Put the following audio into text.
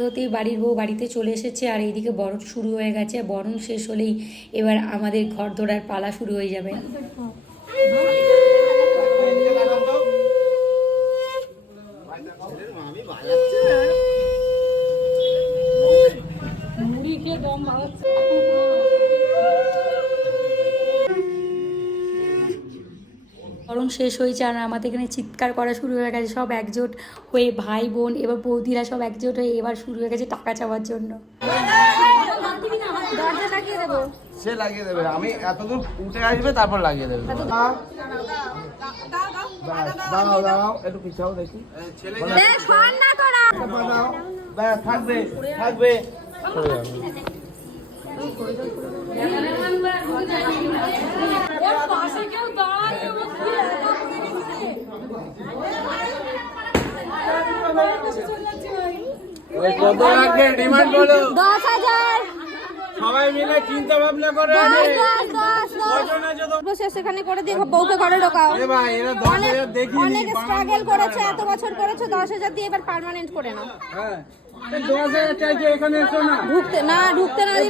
হতেই বাড়ির বউ বাড়িতে চলে এসেছে আর এইদিকে বরণ শুরু হয়ে গেছে। বরণ শেষ হলেই এবার আমাদের ঘর দৌড়ার পালা শুরু হয়ে যাবে। বরণ শেষ হয়েছে আর আমাদের এখানে চিৎকার করা শুরু হয়ে গেছে। সব একজোট হয়ে ভাই বোন এবার বৌদিরা সব একজোট হয়ে এবার শুরু হয়ে গেছে টাকা চাওয়ার জন্য। সে লাগিয়ে দেবে, আমি এতদূর উঠে আসবে তারপর লাগিয়ে দেবে। দাঁড়াও দাঁড়াও একটু পিছাও দেখি। থাকবে থাকবে। কত লাগবে ডিমান্ড বলো? 10,000 সবাই মিলে চিন্তা ভাবনা করে সেখানে করে দিয়ে বউকে ঘরে ঢোকাও। ভাই এরা 10,000 দেখি অনেক স্ট্রাগল করেছে, এত বছর করেছো, 10,000 দিয়ে এবার পার্মানেন্ট করে নাও। হ্যাঁ 10,000 চাইছে, এখানে এসো না। ঢুকতে না দিলে